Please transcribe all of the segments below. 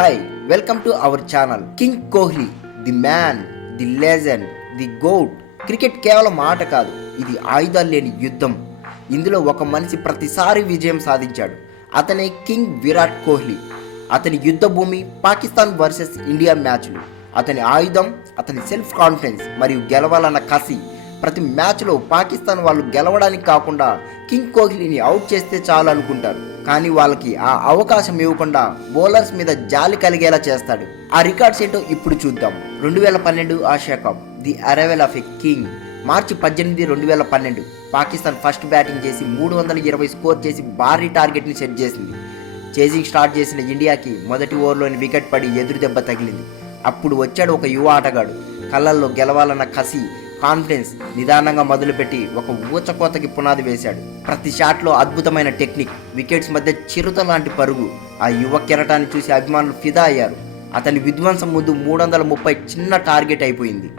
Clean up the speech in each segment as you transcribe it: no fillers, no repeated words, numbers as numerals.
Hi, welcome to our channel. King Kohli, the man, the legend, the goat. Cricket కేవలం ఆట కాదు, ఇది ఆయుధాలు లేని యుద్ధం. ఇందులో ఒక మనిషి ప్రతిసారి విజయం సాధించాడు. అతనే కింగ్ విరాట్ కోహ్లీ. అతని యుద్ధ భూమి పాకిస్తాన్ వర్సెస్ ఇండియా మ్యాచ్లు. అతని ఆయుధం అతని సెల్ఫ్ కాన్ఫిడెన్స్ మరియు గెలవాలన్న కసి. ప్రతి మ్యాచ్లో పాకిస్తాన్ వాళ్ళు గెలవడానికి కాకుండా కింగ్ కోహ్లీని అవుట్ చేస్తే చాలు అనుకుంటారు. కానీ వాళ్ళకి ఆ అవకాశం ఇవ్వకుండా బౌలర్స్ మీద జాలి కలిగేలా చేస్తాడు. ఆ రికార్డ్స్ ఏంటో ఇప్పుడు చూద్దాం. 2012 Asia cup, the arrival of a king. March 18, 2012 Pakistan first batting చేసి 320 స్కోర్ చేసి భారీ టార్గెట్ని సెట్ చేసింది. చేజింగ్ స్టార్ట్ చేసిన ఇండియాకి మొదటి ఓవర్లోని వికెట్ పడి ఎదురు దెబ్బ తగిలింది. అప్పుడు వచ్చాడు ఒక యువ ఆటగాడు. కళ్ళల్లో గెలవాలన్న కసి, కాన్ఫిడెన్స్. నిదానంగా మొదలుపెట్టి ఒక ఊచకోతకి పునాది వేశాడు. ప్రతి షాట్లో అద్భుతమైన టెక్నిక్, వికెట్స్ మధ్య చిరుత లాంటి పరుగు. ఆ యువ కెరటాన్ని చూసి అభిమానులు ఫిదా అయ్యారు. అతని విధ్వంసం ముందు 330 చిన్న టార్గెట్ అయిపోయింది.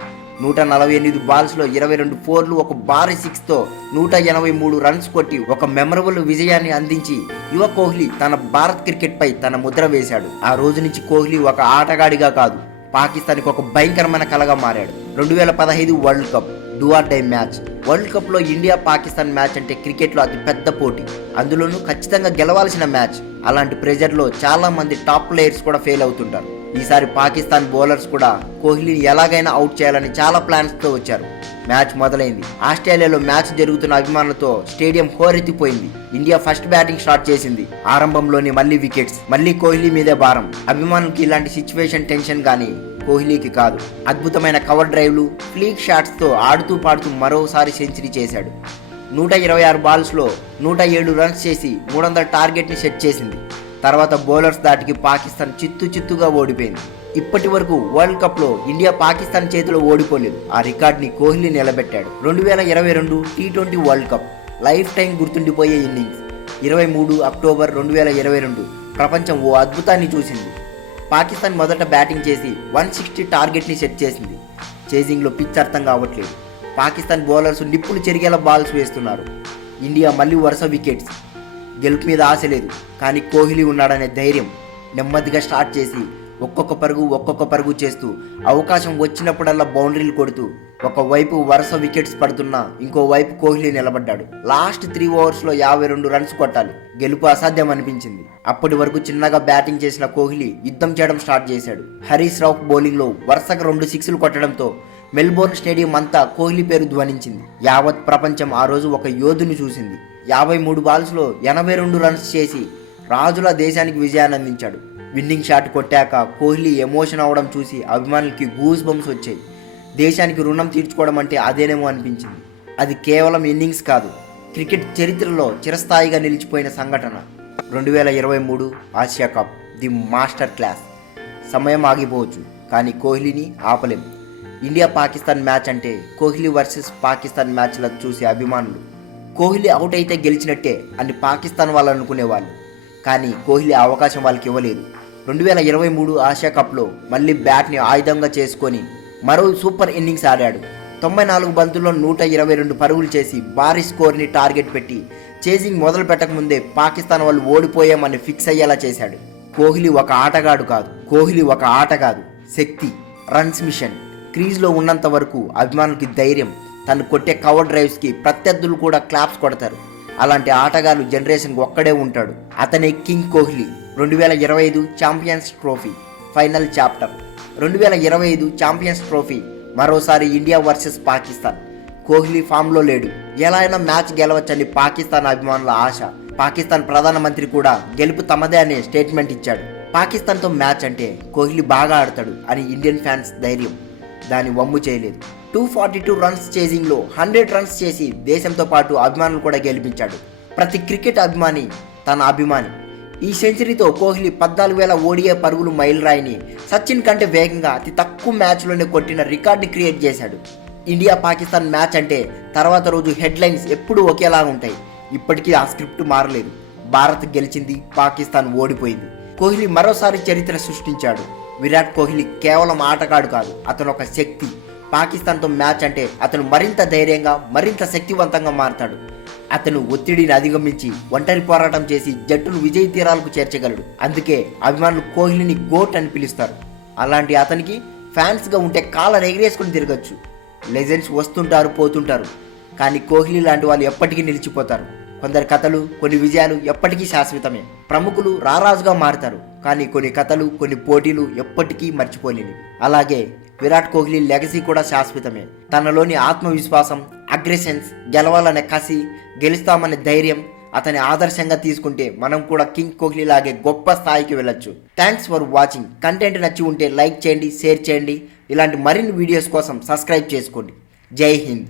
148 బాల్స్లో 22 ఫోర్లు, ఒక భారీ 6తో 183 రన్స్ కొట్టి ఒక మెమరబుల్ విజయాన్ని అందించి యువ కోహ్లీ తన భారత్ క్రికెట్ పై తన ముద్ర వేశాడు. ఆ రోజు నుంచి కోహ్లీ ఒక ఆటగాడిగా కాదు, పాకిస్తాన్కి ఒక భయంకరమైన కలగా మారాడు. 2015 world cup, do or die match. World కప్లో ఇండియా పాకిస్తాన్ మ్యాచ్ అంటే క్రికెట్లో అతి పెద్ద పోటీ, అందులోనూ ఖచ్చితంగా గెలవాల్సిన మ్యాచ్. అలాంటి ప్రెజర్లో చాలా మంది టాప్ ప్లేయర్స్ కూడా ఫెయిల్ అవుతుంటారు. ఈసారి పాకిస్తాన్ బౌలర్స్ కూడా కోహ్లీని ఎలాగైనా అవుట్ చేయాలని చాలా ప్లాన్స్తో వచ్చారు. మ్యాచ్ మొదలైంది. ఆస్ట్రేలియాలో మ్యాచ్ జరుగుతున్న అభిమానులతో స్టేడియం హోరెత్తిపోయింది. ఇండియా ఫస్ట్ బ్యాటింగ్ స్టార్ట్ చేసింది. ఆరంభంలోని మళ్ళీ వికెట్స్, మళ్ళీ కోహ్లీ మీదే భారం. అభిమానులకి ఇలాంటి సిచ్యువేషన్ టెన్షన్ కానీ కోహ్లీకి కాదు. అద్భుతమైన కవర్ డ్రైవ్లు, ఫ్లీక్ షాట్స్తో ఆడుతూ పాడుతూ మరోసారి సెంచరీ చేశాడు. 126 బాల్స్లో 107 రన్స్ చేసి 300 టార్గెట్ని సెట్ చేసింది. తర్వాత బౌలర్స్ దాటికి పాకిస్తాన్ చిత్తుగా ఓడిపోయింది. ఇప్పటి వరకు వరల్డ్ కప్లో ఇండియా పాకిస్తాన్ చేతిలో ఓడిపోలేదు. ఆ రికార్డ్ని కోహ్లీ నిలబెట్టాడు. 2022 T20 world cup, life time గుర్తుండిపోయే ఇన్నింగ్స్. 23 అక్టోబర్ 2022 ప్రపంచం ఓ అద్భుతాన్ని చూసింది. పాకిస్తాన్ మొదట బ్యాటింగ్ చేసి 160 టార్గెట్ని సెట్ చేసింది. చేజింగ్లో పిచ్ అర్థం కావట్లేదు. పాకిస్తాన్ బౌలర్స్ నిప్పులు చెరిగేలా బాల్స్ వేస్తున్నారు. ఇండియా మళ్ళీ వరుస వికెట్స్. గెలుపు మీద ఆశ లేదు, కానీ కోహ్లీ ఉన్నాడనే ధైర్యం. నెమ్మదిగా స్టార్ట్ చేసి ఒక్కొక్క పరుగు చేస్తూ అవకాశం వచ్చినప్పుడల్లా బౌండరీలు కొడుతూ ఒకవైపు వరుస వికెట్స్ పడుతున్నా ఇంకోవైపు కోహ్లీ నిలబడ్డాడు. లాస్ట్ 3 ఓవర్స్లో 52 రన్స్ కొట్టాలి. గెలుపు అసాధ్యం అనిపించింది. అప్పటి వరకు చిన్నగా బ్యాటింగ్ చేసిన కోహ్లీ యుద్ధం చేయడం స్టార్ట్ చేశాడు. హరీష్ రావు బౌలింగ్లో వరుసగా 2 సిక్స్లు కొట్టడంతో మెల్బోర్న్ స్టేడియం అంతా కోహ్లీ పేరు ధ్వనించింది. యావత్ ప్రపంచం ఆ రోజు ఒక యోధుని చూసింది. 53 బాల్స్లో 82 రన్స్ చేసి రాజుల దేశానికి విజయాన్ని అందించాడు. విన్నింగ్ షాట్ కొట్టాక కోహ్లీ ఎమోషన్ అవడం చూసి అభిమానులకి గూస్ బంప్స్ వచ్చాయి. దేశానికి రుణం తీర్చుకోవడం అంటే అదేనేమో అనిపించింది. అది కేవలం ఇన్నింగ్స్ కాదు, క్రికెట్ చరిత్రలో చిరస్థాయిగా నిలిచిపోయిన సంఘటన. 2023 Asia cup, the master class. సమయం ఆగిపోవచ్చు, కానీ కోహ్లీని ఆపలేం. ఇండియా పాకిస్తాన్ మ్యాచ్ అంటే కోహ్లీ వర్సెస్ పాకిస్తాన్ మ్యాచ్లా చూసే అభిమానులు. కోహ్లీ అవుట్ అయితే గెలిచినట్టే అని పాకిస్తాన్ వాళ్ళు అనుకునేవాళ్ళు. కానీ కోహ్లీ అవకాశం వాళ్ళకి ఇవ్వలేదు. 2023 ఆసియా కప్లో మళ్ళీ బ్యాట్ని ఆయుధంగా చేసుకొని మరో సూపర్ ఇన్నింగ్స్ ఆడాడు. 94 బంతుల్లో 122 పరుగులు చేసి భారీ స్కోర్ని టార్గెట్ పెట్టి చేజింగ్ మొదలు పెట్టకముందే పాకిస్తాన్ వాళ్ళు ఓడిపోయామని ఫిక్స్ అయ్యేలా చేశాడు. కోహ్లీ ఒక ఆట కాదు, శక్తి, రన్స్ మిషన్. క్రీజ్లో ఉన్నంత వరకు అభిమానులకి ధైర్యం. తను కొట్టే కవర్ డ్రైవ్స్కి ప్రత్యర్థులు కూడా క్లాప్స్ కొడతారు. అలాంటి ఆటగాళ్ళు జనరేషన్కి ఒక్కడే ఉంటాడు. అతనే king Kohli. 2025 champions trophy final chapter. 2025 champions trophy మరోసారి ఇండియా వర్సెస్ పాకిస్తాన్. కోహ్లీ ఫామ్లో లేడు. ఎలా అయినా మ్యాచ్ గెలవచ్చని పాకిస్తాన్ అభిమానుల ఆశ. పాకిస్తాన్ ప్రధానమంత్రి కూడా గెలుపు తమదే అనే స్టేట్మెంట్ ఇచ్చాడు. పాకిస్తాన్తో మ్యాచ్ అంటే కోహ్లీ బాగా ఆడతాడు అని ఇండియన్ ఫ్యాన్స్ ధైర్యం. దాన్ని వమ్ము చేయలేదు. 242 రన్స్ చేజింగ్లో 100 రన్స్ చేసి దేశంతో పాటు అభిమానులు కూడా గెలిపించాడు. ప్రతి క్రికెట్ అభిమాని తన అభిమాని. ఈ సెంచరీతో కోహ్లీ 14,000 ఓడిఐ పరుగులు మైలురాయిని సచిన్ కంటే వేగంగా అతి తక్కువ మ్యాచ్లోనే కొట్టిన రికార్డుని క్రియేట్ చేశాడు. ఇండియా పాకిస్తాన్ మ్యాచ్ అంటే తర్వాత రోజు హెడ్లైన్స్ ఎప్పుడూ ఒకేలా ఉంటాయి. ఇప్పటికీ ఆ స్క్రిప్ట్ మారలేదు. భారత్ గెలిచింది, పాకిస్తాన్ ఓడిపోయింది. కోహ్లీ మరోసారి చరిత్ర సృష్టించాడు. విరాట్ కోహ్లీ కేవలం ఆటగాడు కాదు, అతను ఒక శక్తి. పాకిస్తాన్తో మ్యాచ్ అంటే అతను మరింత ధైర్యంగా, మరింత శక్తివంతంగా మారతాడు. అతను ఒత్తిడిని అధిగమించి ఒంటరి పోరాటం చేసి జట్టును విజయ తీరాలకు చేర్చగలడు. అందుకే అభిమానులు కోహ్లీని గోట్ అని పిలుస్తారు. అలాంటి అతనికి ఫ్యాన్స్గా ఉంటే కాళ్ళను ఎగిరేసుకుని తిరగచ్చు. లెజెండ్స్ వస్తుంటారు పోతుంటారు, కానీ కోహ్లీ లాంటి వాళ్ళు ఎప్పటికీ నిలిచిపోతారు. కొందరి కథలు కొన్ని విజయాలు ఎప్పటికీ శాశ్వతమే. ప్రముఖులు రారాజుగా మారుతారు, కానీ కొన్ని కథలు కొన్ని పోటీలు ఎప్పటికీ మర్చిపోలేనివి. అలాగే విరాట్ కోహ్లీ లెగసీ కూడా శాశ్వతమే. తనలోని ఆత్మవిశ్వాసం, అగ్రెషన్స్, గెలవాలనే కసి, గెలుస్తామనే ధైర్యం అతని ఆదర్శంగా తీసుకుంటే మనం కూడా కింగ్ కోహ్లీ లాగే గొప్ప స్థాయికి వెళ్ళొచ్చు. Thanks for watching. కంటెంట్ నచ్చి ఉంటే లైక్ చేయండి, షేర్ చేయండి. ఇలాంటి మరిన్ని వీడియోస్ కోసం సబ్స్క్రైబ్ చేసుకోండి. జై హింద్.